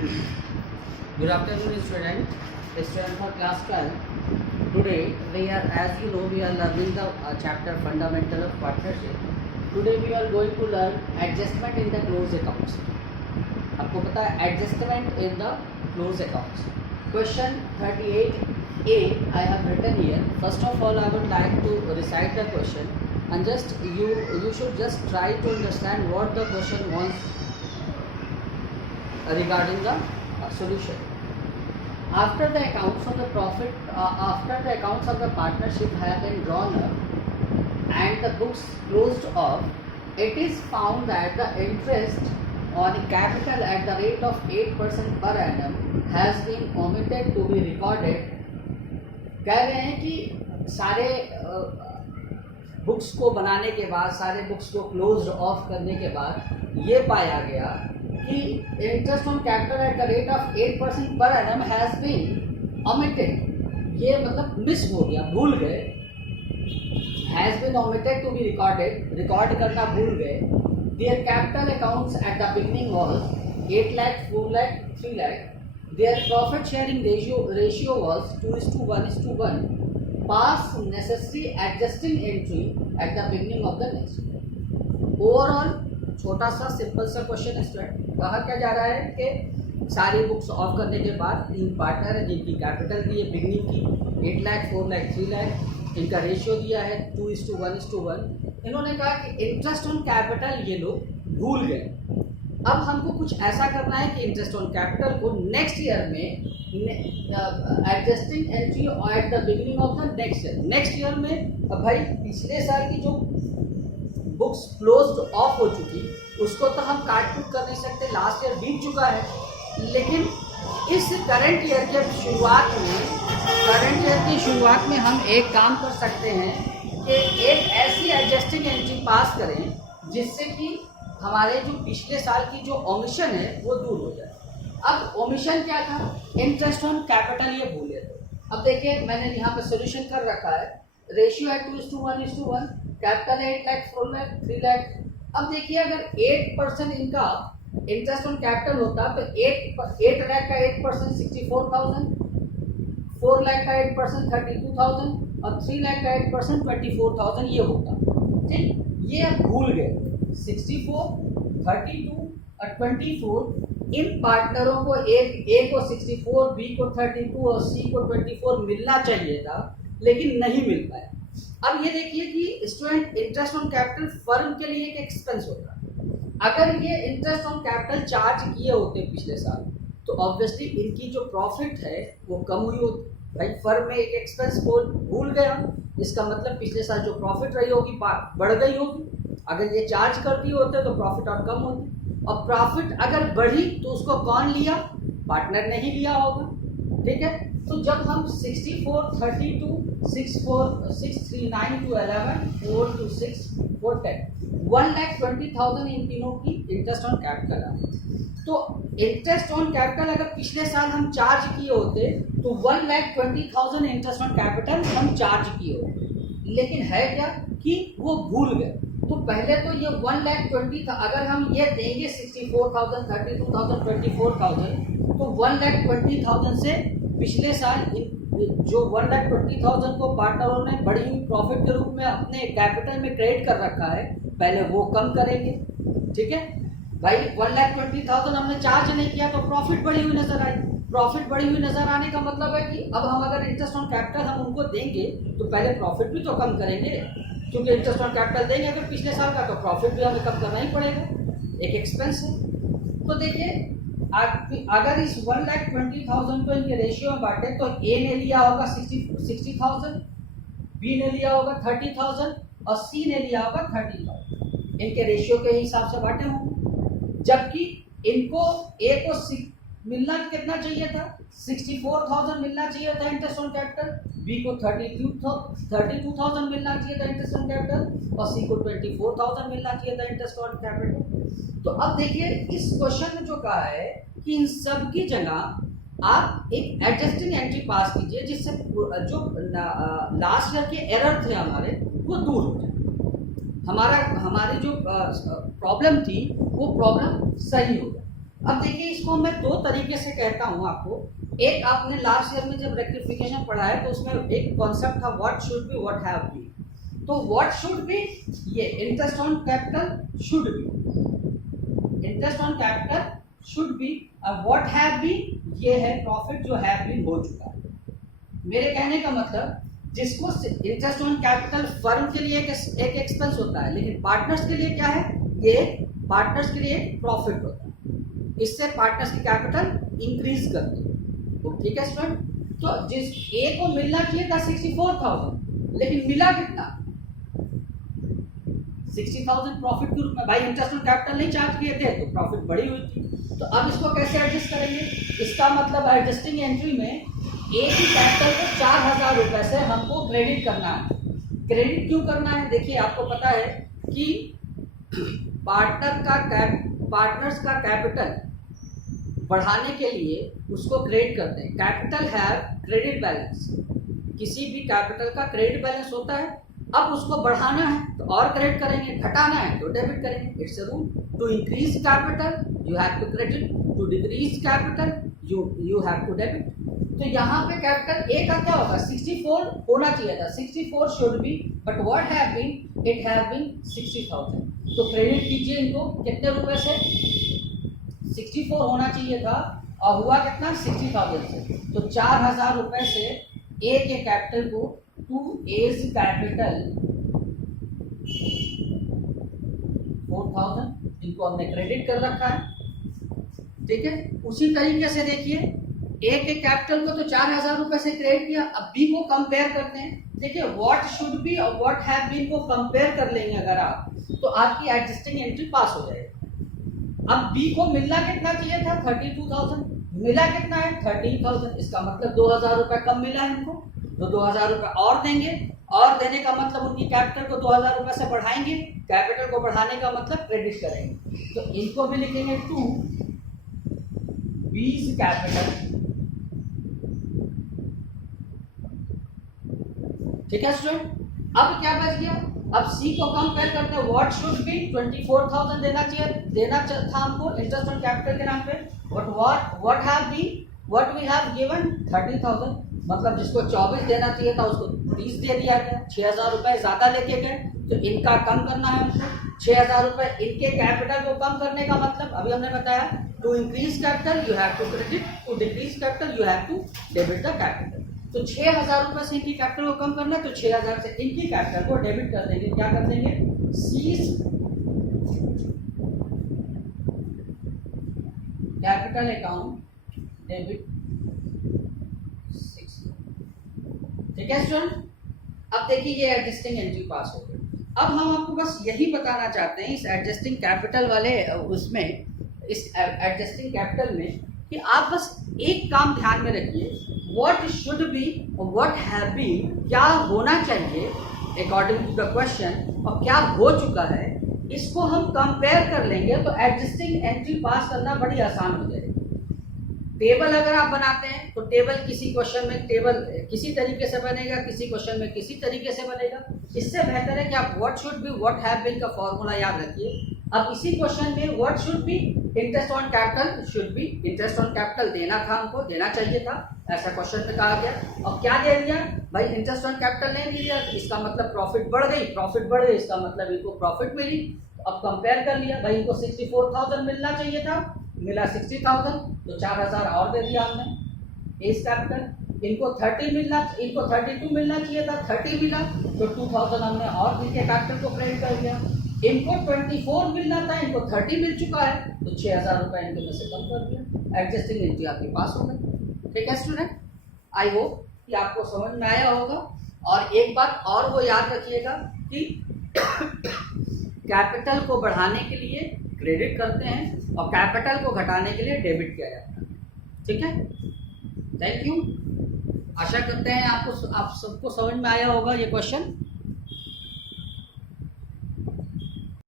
Good afternoon, student for class 12. Today we are, as you know, we are learning the chapter fundamental of partnership. Today we are going to learn adjustment in the close accounts. आपको पता है adjustment in the close accounts. Question 38A I have written here. First of all, I would like to recite the question, and just you should just try to understand what the question wants regarding the solution. After the accounts of the profit, after the accounts of the partnership have been drawn up and the books closed off, it is found that the interest on capital at the rate of 8% per annum has been omitted to be recorded. कह रहे हैं कि सारे books को बनाने के बाद, सारे बुक्स को क्लोज ऑफ करने के बाद ये पाया गया कि interest on capital at the rate of 8% per annum has been omitted. ये मतलब मिस हो गया, भूल गए. Has been omitted to be recorded, record करना भूल गए. Their capital accounts at the beginning was 8 lakh, 4 lakh, 3 lakh. Their profit sharing ratio was 2:1:1. Pass necessary adjusting entry at the beginning of the next. Overall छोटा सा simple सा question है student. कहा क्या जा रहा है कि सारी बुक्स ऑफ करने के बाद 3 पार्टनर है जिनकी कैपिटल दी है बिगनिंग की 8 लाख, 4 लाख, 3 लाख. इनका रेशियो दिया है 2:1:1. इन्होंने कहा कि इंटरेस्ट ऑन कैपिटल ये लोग भूल गए. अब हमको कुछ ऐसा करना है कि इंटरेस्ट ऑन कैपिटल को नेक्स्ट ईयर में adjusting entry at the beginning of the next year में. अब भाई पिछले साल की जो बुक्स क्लोज्ड ऑफ हो चुकी उसको तो हम काट कूट कर नहीं सकते, लास्ट ईयर बीत चुका है. लेकिन इस करंट ईयर की शुरुआत में हम एक काम कर सकते हैं कि एक ऐसी एडजस्टिंग एंट्री पास करें जिससे कि हमारे जो पिछले साल की जो ओमिशन है वो दूर हो जाए. अब ओमिशन क्या था? इंटरेस्ट ऑन कैपिटल ये भूले थे. अब देखिए मैंने यहाँ पे सोल्यूशन कर रखा है. रेशियो है 2:1:1. कैपिटल 8 लाख, 4 लाख, 3 लाख. अब देखिए अगर 8% इनका इंटरेस्ट ऑन कैपिटल होता तो 8 लाख का 8% 64,000, 4 लाख का 8% 32,000 और 3 लाख का 8% 24,000 ये होता. ठीक, ये अब भूल गए. 64, 32 और 24 इन पार्टनरों को ए को 64, बी को 32 और सी को 24 मिलना चाहिए था, लेकिन नहीं मिल पाया. अब ये देखिए कि student interest on capital firm के लिए एक एक्सपेंस होता है. अगर ये इंटरेस्ट ऑन कैपिटल चार्ज किए होते पिछले साल तो ऑब्वियसली इनकी जो प्रॉफिट है वो कम हुई होती. भाई फर्म में एक एक्सपेंस को भूल गया, इसका मतलब पिछले साल जो प्रॉफिट रही होगी बढ़ गई होगी. अगर ये चार्ज कर दिए होते तो प्रॉफिट और कम होती. और प्रॉफिट अगर बढ़ी तो उसको कौन लिया? पार्टनर ने ही लिया होगा. ठीक है, तो जब हम 64, 32, 64, 639 to 11, 4 to 6, 4, 10, 1,20,000 इन तीनों की इंटरेस्ट ऑन कैपिटल है. तो इंटरेस्ट ऑन कैपिटल अगर पिछले साल हम चार्ज किए होते तो 1,20,000 इंटरेस्ट ऑन कैपिटल हम चार्ज किए होते. लेकिन है क्या कि वो भूल गए. तो पहले तो ये 1,20,000 था. अगर हम ये देंगे 64,000, 32,000, 24,000 तो 1,20,000 से पिछले साल जो 1,20,000 को पार्टनरों ने बढ़ी हुई प्रॉफिट के रूप में अपने कैपिटल में क्रेडिट कर रखा है, पहले वो कम करेंगे. ठीक है भाई, 1,20,000 हमने चार्ज नहीं किया तो प्रॉफिट बढ़ी हुई नजर आई. प्रॉफिट बढ़ी हुई नजर आने का मतलब है कि अब हम अगर इंटरेस्ट ऑन कैपिटल हम उनको देंगे तो पहले प्रॉफिट भी तो कम करेंगे, क्योंकि इंटरेस्ट ऑन कैपिटल देंगे अगर पिछले साल का तो प्रॉफिट भी हमें कम करना ही पड़ेगा. एक एक्सपेंस है. तो देखिए अगर इस 1,20,000 को इनके रेशियो में बांटे तो ए ने लिया होगा 60,000, बी ने लिया होगा 30,000 और सी ने लिया होगा 30,000. इनके रेशियो के हिसाब से बांटे होंगे. जबकि इनको ए को मिलना कितना चाहिए था? 64,000 मिलना चाहिए था इंटरेस्ट ऑन कैपिटल. बी को 32,000 मिलना चाहिए था इंटरेस्ट ऑन कैपिटल और सी को 24,000 मिलना चाहिए था इंटरेस्ट ऑन कैपिटल. तो अब देखिए इस क्वेश्चन में जो कहा है कि इन सब की जगह आप एक एडजस्टिंग एंट्री पास कीजिए जिससे जो लास्ट ईयर के एरर थे हमारे वो दूर हो जाए. हमारी जो प्रॉब्लम थी वो प्रॉब्लम सही हो जाए. अब देखिए इसको मैं दो तरीके से कहता हूँ आपको। एक आपने लास्ट ईयर में जब रेक्टिफिकेशन पढ़ा है तो उसमें एक कॉन्सेप्ट था what should be what have be. तो व्हाट शुड बी ये interest on capital should be, interest on capital should be. और व्हाट हैव बी ये है प्रॉफिट जो हैव बीन हो चुका है। मेरे कहने का मतलब जिसको इंटरेस्ट ऑन कैपिटल फर्म के लिए एक एक्सपेंस होता है, लेकिन पार्टनर्स के लिए क्या है, ये पार्टनर्स के लिए एक प्रॉफिट होता है। इससे पार्टनर्स की कैपिटल इंक्रीज करती है। तो ठीक है स्टूडेंट, तो जिस ए को मिलना चाहिए था 64,000, लेकिन मिला कितना 60,000 प्रॉफिट के रूप में। भाई इंटरेस्ट ऑन कैपिटल नहीं चार्ज किए थे तो प्रॉफिट बढ़ी हुई थी। तो अब इसको कैसे एडजस्ट करेंगे? इसका मतलब एडजस्टिंग एंट्री में ए की कैपिटल को 4,000 रुपए से हमको क्रेडिट करना है। क्रेडिट क्यों करना है? देखिए आपको पता है कि पार्टनर्स का कैपिटल बढ़ाने के लिए उसको क्रेडिट करते हैं। कैपिटल हैव क्रेडिट बैलेंस, किसी भी कैपिटल का क्रेडिट बैलेंस होता है। अब उसको बढ़ाना है तो और क्रेडिट करेंगे, घटाना है तो डेबिट करेंगे। It's a rule. To increase capital you have to credit, to decrease capital you have to debit. तो यहाँ पे कैपिटल ए का क्या होगा 64 होना चाहिए था, 64 should be, but what have been it have been 60,000। तो क्रेडिट कीजिए इनको कितने रुपए से, 64 होना चाहिए था और हुआ कितना 60,000 से। तो 4,000 रुपए से ए के कैपिटल को टू एज कैपिटल 4,000 इनको हमने क्रेडिट कर रखा है। ठीक है, उसी तरीके से देखिए ए के कैपिटल को तो 4,000 रुपए से क्रेडिट किया। अब बी को कंपेयर करते हैं। देखिए व्हाट शुड बी और व्हाट हैव बीन को कंपेयर कर लेंगे अगर आप, तो आपकी एडजस्टिंग एंट्री पास हो जाएगी। अब बी को मिलना कितना चाहिए था 32,000, मिला कितना है 13,000। इसका मतलब 2,000 रुपए कम मिला है इनको, तो 2,000 रुपए और देंगे। और देने का मतलब उनकी कैपिटल को 2,000 रुपए से बढ़ाएंगे। कैपिटल को बढ़ाने का मतलब क्रेडिट करेंगे। तो इनको भी लिखेंगे टू बीज कैपिटल। ठीक है स्टूडेंट, अब क्या बच गया? अब सी को कंपेयर करते हैं। व्हाट शुड बी 24,000 देना था हमको इंटरेस्ट ऑन कैपिटल के नाम पे। But what have be what we have given 30,000, मतलब जिसको 24 देना चाहिए था उसको 30 दे दिया गया। 6,000 रुपए ज्यादा लेके गए, तो इनका कम करना है हमको। 6,000 रुपए इनके कैपिटल को कम करने का मतलब अभी हमने बताया, to increase capital you have to credit, to decrease capital you have to debit the capital. तो 6,000 रुपए से इनकी कैपिटल को कम करना है, तो 6,000 से इनकी कैपिटल को डेबिट कर देंगे। क्या कर देंगे? Seize capital account debit 6। ठीक है स्टूडेंट, अब देखिए ये एडजस्टिंग एंट्री पास हो गई। अब हम आपको बस यही बताना चाहते हैं इस एडजस्टिंग कैपिटल वाले उसमें, इस एडजस्टिंग कैपिटल में, कि आप बस एक काम ध्यान में रखिए, व्हाट शुड बी और व्हाट हैव बीन, क्या होना चाहिए अकॉर्डिंग टू द क्वेश्चन और क्या हो चुका है, इसको हम कंपेयर कर लेंगे तो एडजस्टिंग एंट्री पास करना बड़ी आसान हो जाएगी। टेबल अगर आप बनाते हैं तो टेबल किसी क्वेश्चन में टेबल किसी तरीके से बनेगा, किसी क्वेश्चन में किसी तरीके से बनेगा। इससे बेहतर है कि आप what should be what have been का फॉर्मूला याद रखिए। अब इसी क्वेश्चन में what should be interest on capital should be, interest on capital देना था हमको, देना चाहिए था, ऐसा क्वेश्चन में कहा गया। और क्या दे दिया भाई, इंटरेस्ट ऑन कैपिटल नहीं दिया, इसका मतलब प्रॉफिट बढ़ गई, प्रॉफिट बढ़ गई इसका मतलब इनको प्रॉफिट मिली। अब कंपेयर कर लिया, भाई इनको 64,000 मिलना चाहिए था, मिला 60,000, तो 4,000 और दे दिया हमने एज कैपिटल। इनको 30 मिलना, इनको 32 मिलना चाहिए था, 30 मिला, तो 2,000 हमने और इनके कैपिटल को क्रेडिट कर दिया। इनको 24 मिलना था, इनको 30 मिल चुका है, तो 6,000 रुपए इनके में से कम कर दिया। एडजस्टिंग एंट्री आपके पास हो गई। ठीक है स्टूडेंट, आई होप कि आपको समझ में आया होगा। और एक बात और वो याद रखिएगा कि कैपिटल को बढ़ाने के लिए क्रेडिट करते हैं और कैपिटल को घटाने के लिए डेबिट किया जाता है। ठीक है, थैंक यू। आशा करते हैं आप सबको समझ में आया होगा ये क्वेश्चन।